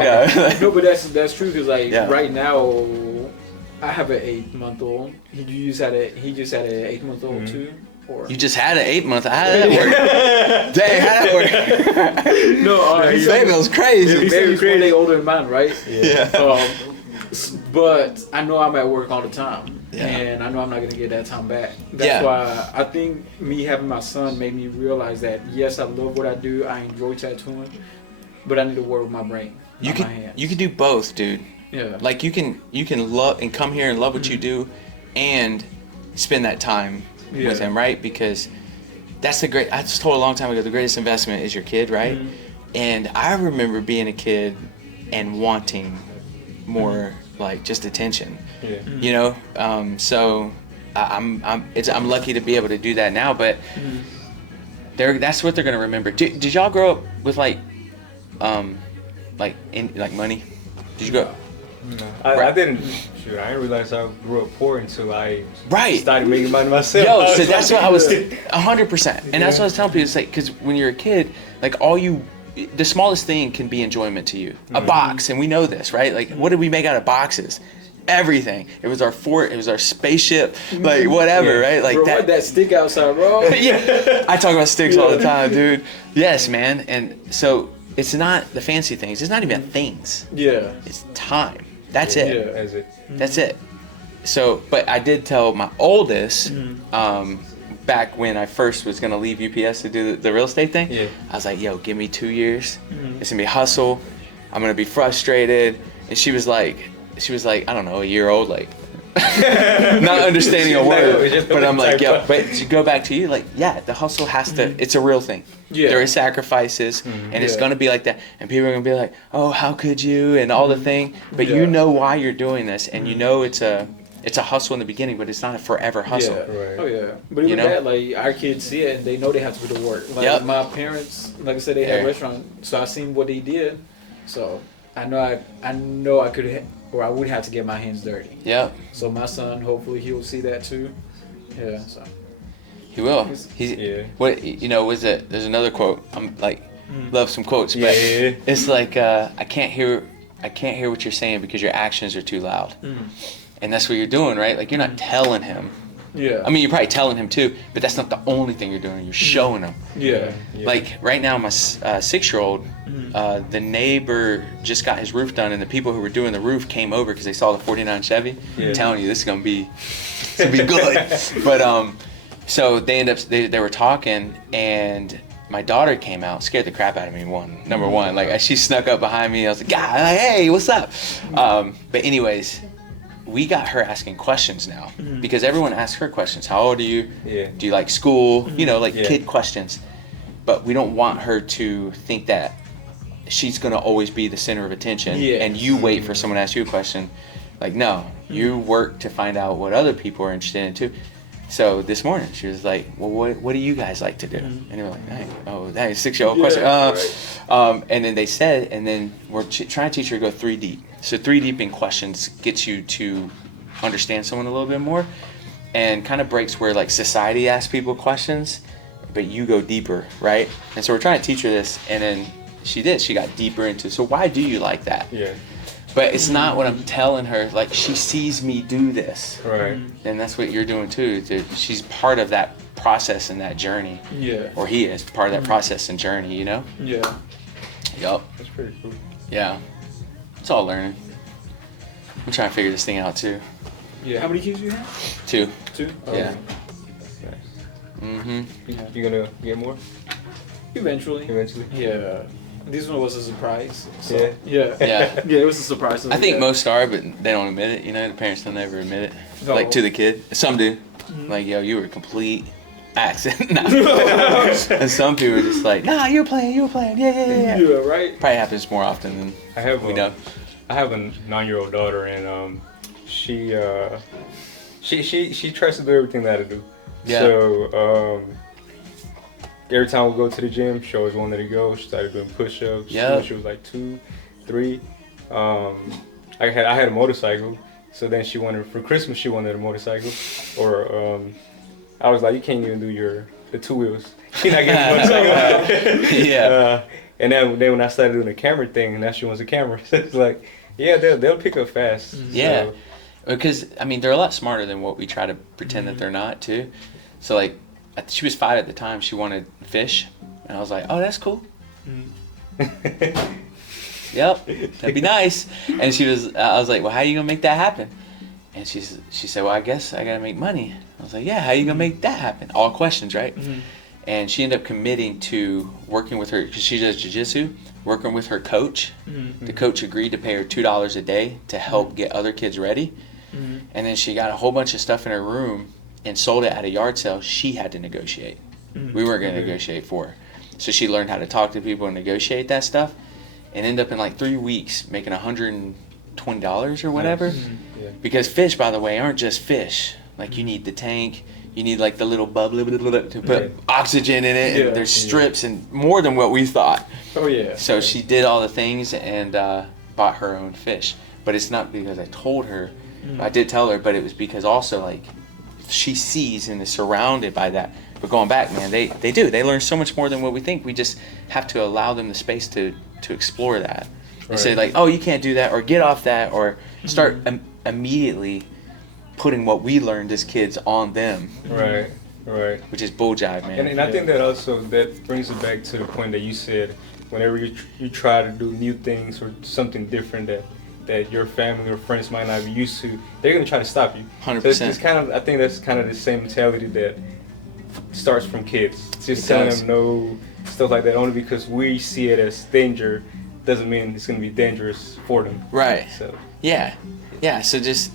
No, but that's true, because like Yeah. right now, I have an 8-month-old. He just had an 8-month-old too. Or You just had an 8-month. How did that work? Dang, how did that work? no, he's Baby's crazy. he's 1 day older than mine, right? Yeah. But I know I'm at work all the time, Yeah. and I know I'm not gonna get that time back. That's Yeah. why I think me having my son made me realize that yes, I love what I do. I enjoy tattooing, but I need to work with my brain, You not my can hands. you can do both, dude. Yeah. Like you can love and come here and love what you do, and spend that time with him, right? Because that's I just told a long time ago, the greatest investment is your kid, right? And I remember being a kid and wanting more like just attention, you know. So I'm lucky to be able to do that now, but that's what they're gonna remember. Did y'all grow up with like money? Did you grow up? No. I didn't. Shoot, I didn't realize I grew up poor until I Right. started making money myself. Yo, so that's what I was 100%, and that's what I was telling people. It's like, because when you're a kid, like the smallest thing can be enjoyment to you. A box, and we know this, right? Like, what did we make out of boxes? Everything. It was our fort. It was our spaceship. Like whatever, right? Like bro, that stick outside, bro. Yeah, I talk about sticks all the time, dude. Yes, man. And so it's not the fancy things. It's not even things. Yeah. It's time. That's it. Yeah. That's it. That's it. So, but I did tell my oldest, back when I first was gonna leave UPS to do the real estate thing, I was like, yo, give me 2 years. It's gonna be a hustle. I'm gonna be frustrated. And she was like, I don't know, a year old, like, not understanding a word. But I'm like, yo, but to go back to you, like, yeah, the hustle has to, it's a real thing. Yeah. There is sacrifices, and it's gonna be like that. And people are gonna be like, oh, how could you, and all the thing. But you know why you're doing this, and you know it's a hustle in the beginning, but it's not a forever hustle. Yeah. Right. Oh yeah. But even that, like our kids see it and they know they have to do the work. Like my parents, like I said, they had a restaurant, so I seen what they did. So I know I could, or I would have to get my hands dirty. Yeah. So my son, hopefully, he'll see that too. Yeah. So. He will. He's what was it? There's another quote. I'm like, love some quotes, but it's like I can't hear what you're saying because your actions are too loud. And that's what you're doing, right? Like, you're not telling him. Yeah. I mean, you're probably telling him too, but that's not the only thing you're doing. You're showing him. Yeah. Like, right now, my 6-year-old, the neighbor just got his roof done, and the people who were doing the roof came over because they saw the 49 Chevy. I'm telling you, this is going to be good. But, so they were talking, and my daughter came out, scared the crap out of me, number one. Like, she snuck up behind me, I was like, hey, what's up? But anyways, we got her asking questions now, because everyone asks her questions. How old are you? Do you like school? Kid questions. But we don't want her to think that she's going to always be the center of attention, and you wait for someone to ask you a question. Like, no, you work to find out what other people are interested in too. So this morning she was like, well, what do you guys like to do? And they were like, that is 6-year-old question. And then they said, and then we're trying to teach her to go 3 deep. So 3 deep in questions gets you to understand someone a little bit more. and kind of breaks where like society asks people questions, but you go deeper, right? And so we're trying to teach her this, and then she did. She got deeper into, so why do you like that? Yeah. But it's not what I'm telling her. Like, she sees me do this. Right. And that's what you're doing too. She's part of that process and that journey. Yeah. Or he is part of that process and journey, you know? Yeah. Yup. That's pretty cool. Yeah. It's all learning. I'm trying to figure this thing out too. Yeah. How many kids do you have? 2. 2. Yeah. Nice. Mm-hmm. You gonna get more Eventually. eventually? Yeah. This one was a surprise. So, Yeah. Yeah. Yeah. Yeah, it was a surprise. I think most are, but they don't admit it. You know, the parents don't ever admit it. No. Like, to the kid. Some do. Like, yo, you were a complete accident. Nah. And some people are just like, nah, you were playing. Yeah. Yeah, right? Probably happens more often than I have we know. I have a 9-year-old daughter, and she tries to do everything that I do. Yeah. So every time we go to the gym, she always wanted to go. She started doing push-ups. Yeah. When she was like 2, 3. I had a motorcycle, so then she wanted for Christmas. She wanted a motorcycle, or I was like, you can't even do the 2 wheels. You're not getting a motorcycle. Yeah. And then when I started doing the camera thing, now she wants a camera. So it's like, yeah, they'll pick up fast. Yeah. So, Because, I mean, they're a lot smarter than what we try to pretend that they're not, too. So, like, she was 5 at the time. She wanted fish. And I was like, oh, that's cool. Yep, that'd be nice. And I was like, well, how are you going to make that happen? And she said, well, I guess I got to make money. I was like, yeah, how are you going to make that happen? All questions, right? And she ended up committing to working with her, because she does jiu-jitsu, working with her coach. The coach agreed to pay her $2 a day to help get other kids ready. And then she got a whole bunch of stuff in her room and sold it at a yard sale. She had to negotiate. We weren't going to negotiate for her. So she learned how to talk to people and negotiate that stuff, and ended up in like 3 weeks making $120 or whatever. Yeah. Because fish, by the way, aren't just fish. Like, you need the tank, you need like the little bubbly to put oxygen in it, and there's strips and more than what we thought. Oh, yeah. So she did all the things and bought her own fish. But it's not because I told her. I did tell her, but it was because also, like, she sees and is surrounded by that. But going back, man, they do. They learn so much more than what we think. We just have to allow them the space to explore that. And say, like, oh, you can't do that, or get off that, or start immediately putting what we learned as kids on them. Right. Which is bull jive, man. And I think that brings it back to the point that you said, whenever you try to do new things or something different that your family or friends might not be used to, they're gonna try to stop you. 100%. So it's kind of, I think that's kind of the same mentality that starts from kids. Just telling them no, stuff like that, only because we see it as danger doesn't mean it's gonna be dangerous for them. Right. So Yeah. So just,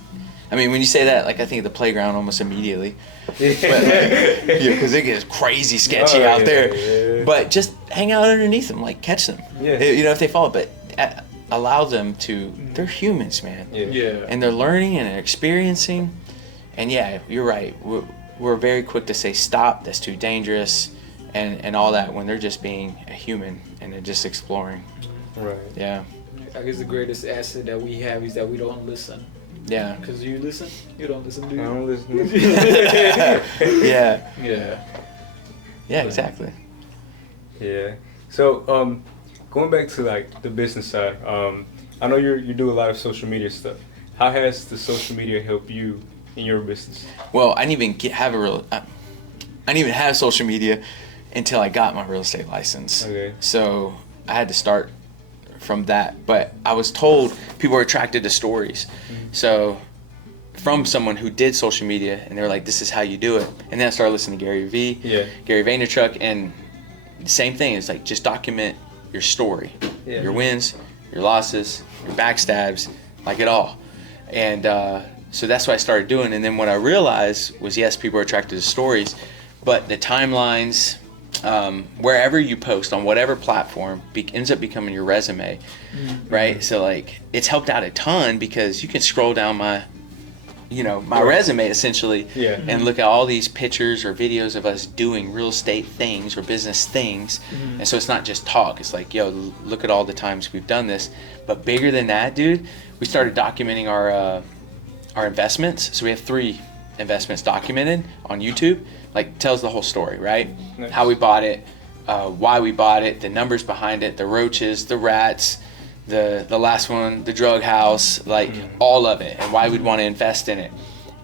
I mean, when you say that, like, I think of the playground almost immediately. Because it gets crazy sketchy out there. Yeah. But just hang out underneath them, like, catch them. Yeah. You know, if they fall, but allow them to. They're humans, man. Yeah. And they're learning and they're experiencing. And yeah, you're right. We're very quick to say stop. That's too dangerous, and all that, when they're just being a human and they're just exploring. Right. Yeah. I guess the greatest asset that we have is that we don't listen. Yeah. Because you listen, you don't listen, do I you? don't listen. Yeah. Yeah. Yeah. Exactly. Yeah. So, going back to like the business side, I know you do a lot of social media stuff. How has the social media helped you in your business? Well, I didn't even I didn't even have social media until I got my real estate license. Okay. So I had to start from that. But I was told people are attracted to stories. So from someone who did social media, and they were like, this is how you do it. And then I started listening to Gary Vee, Gary Vaynerchuk, and the same thing. It's like, just document your story, your wins, your losses, your backstabs, like it all. And so that's what I started doing. And then what I realized was, yes, people are attracted to stories, but the timelines, wherever you post on whatever platform ends up becoming your resume, right? So like, it's helped out a ton, because you can scroll down my resume essentially, and look at all these pictures or videos of us doing real estate things or business things. And so it's not just talk. It's like, yo, look at all the times we've done this. But bigger than that, dude, we started documenting our investments. So we have three investments documented on YouTube. Like tells the whole story, right? Nice. How we bought it, why we bought it, the numbers behind it, the roaches, the rats, the last one, the drug house, like all of it, and why we'd want to invest in it.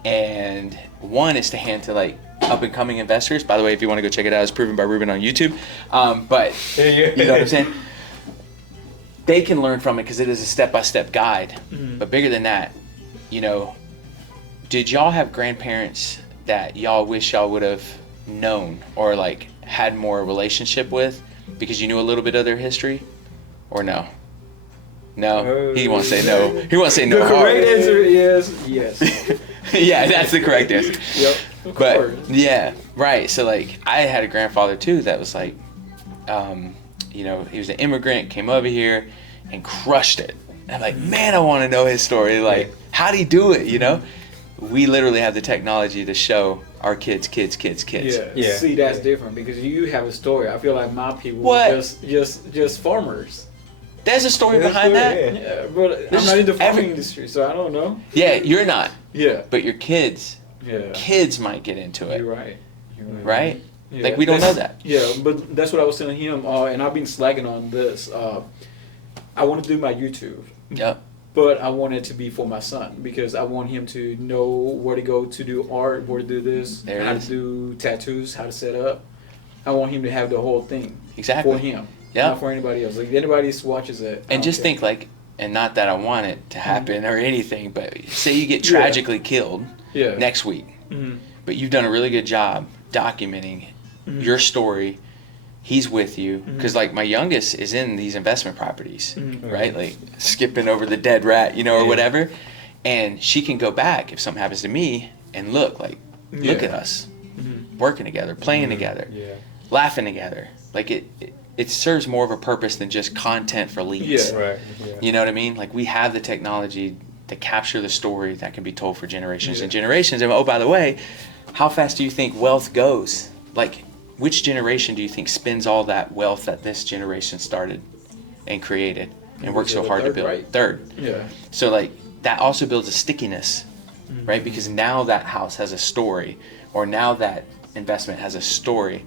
And one is to hand to like up and coming investors. By the way, if you want to go check it out, it's proven by Ruben on YouTube. But you know what I'm saying? They can learn from it because it is a step-by-step guide. But bigger than that, you know, did y'all have grandparents that y'all wish y'all would have known or like had more relationship with because you knew a little bit of their history, or no? No, he won't say no. He won't say no. The correct answer is yes. Yeah, that's the correct answer. Yep. Of course. But yeah, right. So like, I had a grandfather too that was like, you know, he was an immigrant, came over here, and crushed it. And I'm like, man, I want to know his story. Like, how'd he do it? You know, we literally have the technology to show our kids. Yeah. See, that's different because you have a story. I feel like my people What? just farmers. There's a story behind that. Yeah, but I'm not in the farming industry, so I don't know. Yeah, you're not. Yeah. But your kids might get into it. You're right. Right? Yeah, Like, we don't know that. Yeah, but that's what I was telling him, and I've been slacking on this. I want to do my YouTube, Yep. but I want it to be for my son because I want him to know where to go to do art, where to do this, There it how is. to do tattoos, how to set up. I want him to have the whole thing Exactly. for him, Yeah. not for anybody else. Like, if anybody else watches it. I And don't just care. think like, and not that I want it to happen or anything, but say you get tragically killed Yeah. next week, Mhm. but you've done a really good job documenting your story. He's with you because like my youngest is in these investment properties, right? Like skipping over the dead rat, you know, or whatever. And she can go back if something happens to me and look Yeah. at us working together, playing together, laughing together. Like it serves more of a purpose than just content for leads. Yeah. Right. Yeah. You know what I mean? Like we have the technology to capture the story that can be told for generations Yeah. and generations. And oh, by the way, how fast do you think wealth goes? Like, which generation do you think spends all that wealth that this generation started and created and worked so The hard to third, build? right? Third. Yeah. So like that also builds a stickiness, right? Because now that house has a story, or now that investment has a story,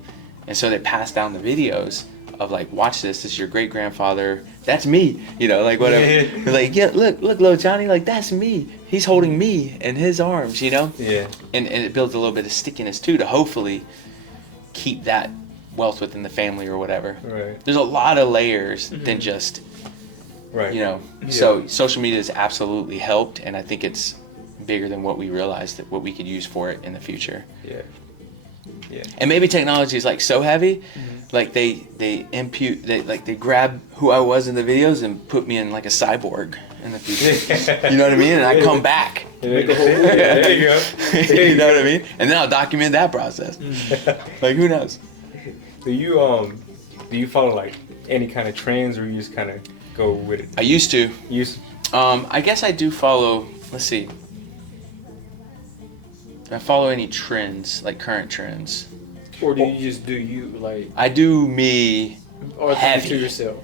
and so they pass down the videos of like, watch this. This is your great grandfather. That's me. You know, like whatever. They're like, yeah, look, little Johnny. Like that's me. He's holding me in his arms. You know. Yeah. And it builds a little bit of stickiness too to hopefully keep that wealth within the family or whatever. Right. There's a lot of layers than just, Right. you know. Yeah. So social media has absolutely helped, and I think it's bigger than what we realized that what we could use for it in the future. Yeah. Yeah. And maybe technology is like so heavy, like they grab who I was in the videos and put me in like a cyborg in the future. You know what I mean? And I come back. Make a whole movie. There you go. You know what I mean? And then I'll document that process. Like who knows? Do you follow like any kind of trends, or you just kind of go with it? I used to. I I guess I do follow. Let's see. I follow any trends, like current trends. Or do you just do you, like, I do me. or Heavy. to yourself?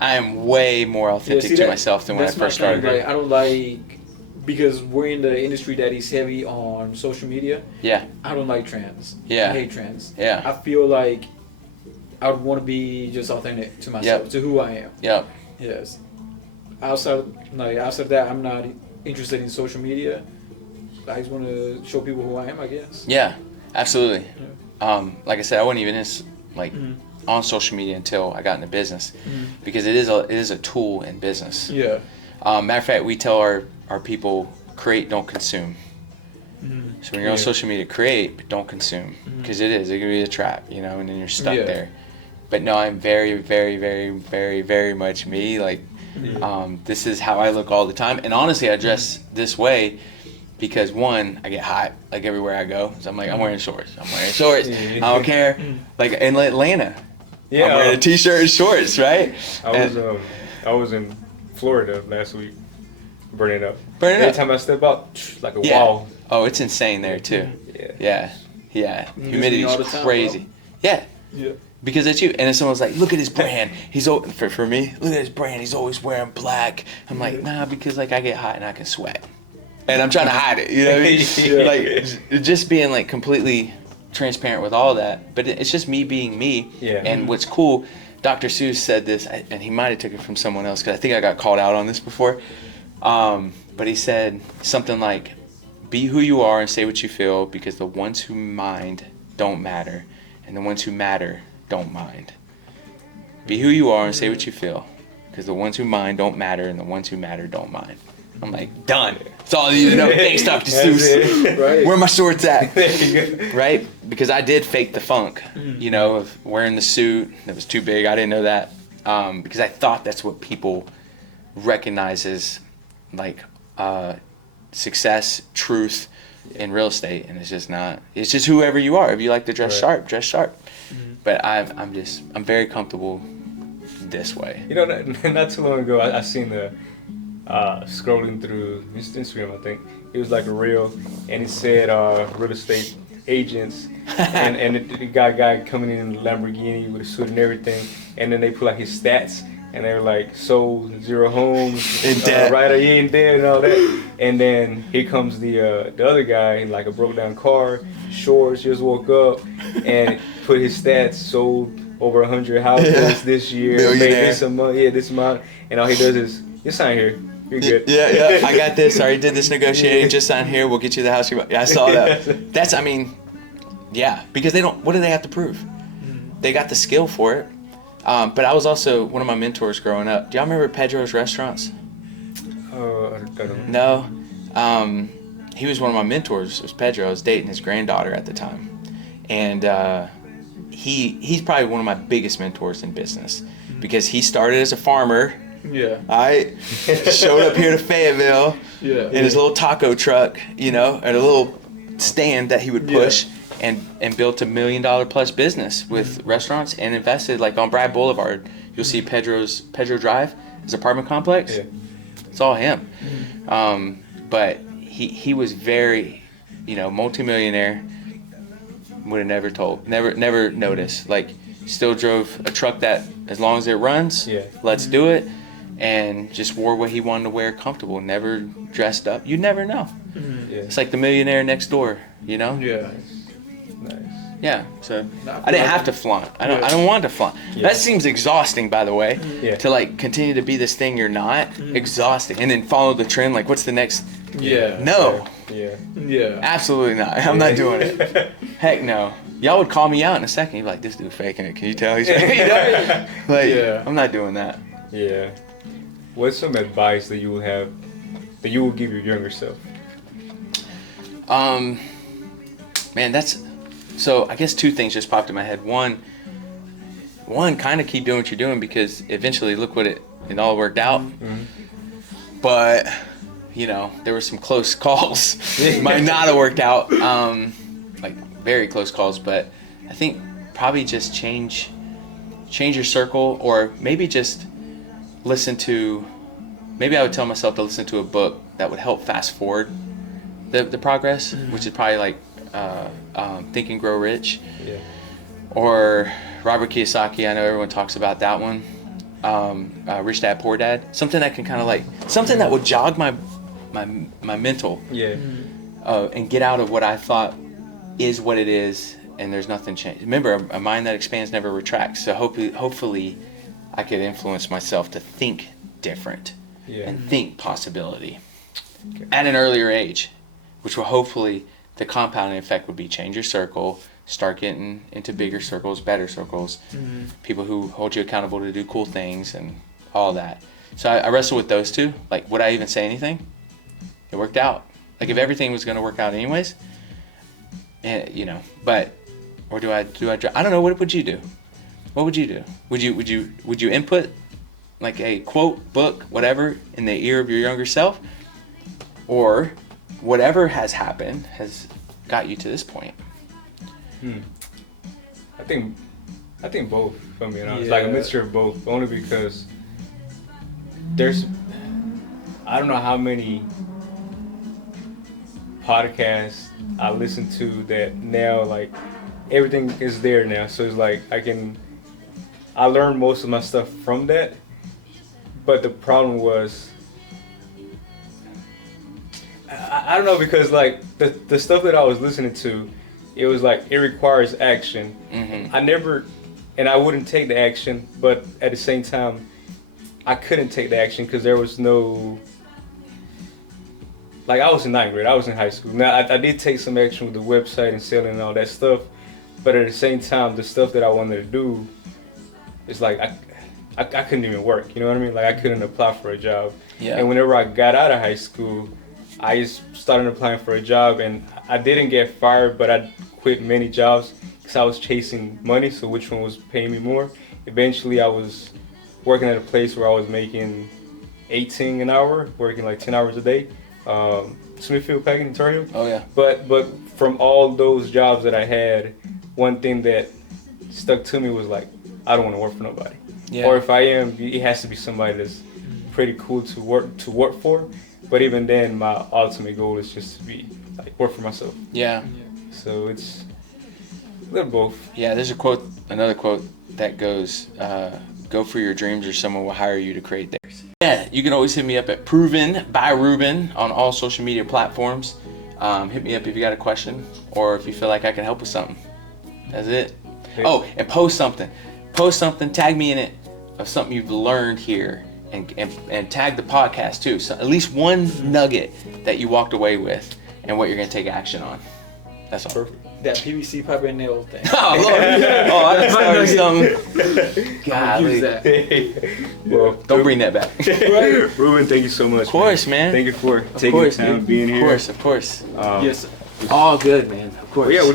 I am way more authentic see, to that- myself than when I that's my first thing, started. Like, I don't like, because we're in the industry that is heavy on social media. Yeah. I don't like trends. Yeah. I hate trends. Yeah. I feel like I would want to be just authentic to myself, to who I am. Yep. Yes. Outside of that, I'm not interested in social media. I just want to show people who I am, I guess. Yeah. Absolutely. Like I said, I wasn't even on social media until I got into business, because it is a tool in business. Yeah. Matter of fact, we tell our people, create, don't consume. So when you're on social media, create, but don't consume, because it can be a trap, you know, and then you're stuck Yeah. there. But no, I'm very, very, very, very, very much me. Like, this is how I look all the time. And honestly, I dress this way because, one, I get hot like everywhere I go. So I'm like, I'm wearing shorts. I don't care. Like in Atlanta, I'm wearing a t-shirt and shorts, right? I was in Florida last week, burning up. Burning Every up. time I step out, like a Yeah. wall. Oh, it's insane there too. Yeah. Yeah. You Humidity's all the time, crazy. Yeah. Yeah. Because it's you. And then someone's like, look at his brand. For me, look at his brand. He's always wearing black. I'm like, nah, because like I get hot and I can sweat. and I'm trying to hide it. You know what I mean? Yeah. Like just being like completely transparent with all that. But it's just me being me. Yeah. And what's cool, Dr. Seuss said this, and he might have took it from someone else because I think I got called out on this before. But he said something like, "Be who you are and say what you feel, because the ones who mind don't matter, and the ones who matter don't mind. Be who you are and say what you feel, because the ones who mind don't matter, and the ones who matter don't mind." I'm like, done. That's all you need to know. Thanks, Dr. Seuss. Right. Where my shorts at? There you go. Right? Because I did fake the funk, you know, of wearing the suit that was too big. I didn't know that, because I thought that's what people recognize as like success, truth in real estate, and it's just not. It's just whoever you are. If you like to dress sharp, dress sharp. But I'm very comfortable this way. You know, not too long ago, I seen the scrolling through Instagram, I think it was like a reel, and it said real estate agents, and the guy coming in a Lamborghini with a suit and everything, and then they put like his stats, and they were like sold 0 homes, In debt. right? Yeah, in debt and all that. And then here comes the other guy in like a broke down car, shorts, just woke up, and put his stats, sold over 100 houses this year, made Millionaire. this amount, this amount, and all he does is, "You sign here, you're good." Yeah. I got this. I already did this negotiating. Just sign here. We'll get you the house you want. Yeah, I saw that. That's, I mean, yeah, because they don't. What do they have to prove? They got the skill for it. But I was also one of my mentors growing up. Do y'all remember Pedro's Restaurants? I don't know. No. He was one of my mentors. It was Pedro. I was dating his granddaughter at the time, and he's probably one of my biggest mentors in business because he started as a farmer. Yeah. I showed up here to Fayetteville Yeah. in his little taco truck, you know, and a little stand that he would push, and built $1 million plus business with restaurants, and invested like on Brad Boulevard. You'll see Pedro Drive, his apartment complex. Yeah. It's all him. But he was very, you know, multimillionaire. Would have never noticed. Like, still drove a truck that, as long as it runs, let's do it. And just wore what he wanted to wear, comfortable. Never dressed up. You never know. Yeah. It's like the millionaire next door, you know? Yeah. Nice. Yeah. So Nah, I didn't have to flaunt. I don't want to flaunt. Yeah. That seems exhausting, by the way. Yeah. To like continue to be this thing you're not. Exhausting. And then follow the trend. Like, what's the next? Yeah. No. Yeah. Yeah. Absolutely not. I'm not doing it. Heck no. Y'all would call me out in a second. You'd be like, "This dude faking it. Can you tell he's faking it?" Like, Yeah. I'm not doing that. Yeah. What's some advice that you would give your younger self? Man, so I guess 2 things just popped in my head. One, kind of keep doing what you're doing, because eventually look what it all worked out. But, you know, there were some close calls. Might not have worked out. Like very close calls, but I think probably just change your circle, or maybe just maybe I would tell myself to listen to a book that would help fast forward the progress, which is probably like Think and Grow Rich, or Robert Kiyosaki. I know everyone talks about that one. Rich Dad Poor Dad. Something that can kind of like, something that would jog my mental, and get out of what I thought is what it is, and there's nothing changed. Remember, a mind that expands never retracts. So hopefully I could influence myself to think different and think possibility at an earlier age, which will hopefully, the compounding effect would be change your circle, start getting into bigger circles, better circles, people who hold you accountable to do cool things and all that. So I wrestle with those 2. Like, would I even say anything? It worked out. Like, if everything was going to work out anyways, you know, but, or do I, I don't know, what would you do? What would you do? Would you input like a quote, book, whatever, in the ear of your younger self? Or whatever has happened has got you to this point? I think both, if I'm being honest. Like a mixture of both, only because I don't know how many podcasts I listen to that now, like, everything is there now. So it's like I learned most of my stuff from that. But the problem was, I don't know, because like the stuff that I was listening to, it was like it requires action. Mm-hmm. I never, and I wouldn't take the action, but at the same time, I couldn't take the action because there was no. Like, I was in 9th grade, I was in high school. Now I did take some action with the website and selling and all that stuff, but at the same time, the stuff that I wanted to do, it's like I couldn't even work. You know what I mean? Like, I couldn't apply for a job. Yeah. And whenever I got out of high school, I just started applying for a job, and I didn't get fired, but I quit many jobs because I was chasing money, so which one was paying me more. Eventually, I was working at a place where I was making $18 an hour, working like 10 hours a day. Smithfield Packing in Tar Heel. Oh yeah. But from all those jobs that I had, one thing that stuck to me was like, I don't want to work for nobody. Yeah. Or if I am, it has to be somebody that's pretty cool to work for. But even then, my ultimate goal is just to be like work for myself. Yeah. So it's a little both. Yeah. There's another quote that goes, "Go for your dreams, or someone will hire you to create theirs." Yeah, you can always hit me up at Proven by Ruben on all social media platforms. Hit me up if you got a question or if you feel like I can help with something. That's it. Yeah. Oh, and post something. Post something, tag me in it of something you've learned here, and tag the podcast too. So at least one nugget that you walked away with and what you're going to take action on. That's all. Perfect. That PVC pipe and nail thing. Oh, Lord. Oh, I done started something. I'm gonna Golly. use that. Well, Don't bring that back. Ruben, thank you so much. Of course, man. Thank you for Of taking course, the time dude. being here. Of course. Yes. All good, man. Of course. Well, yeah, we'll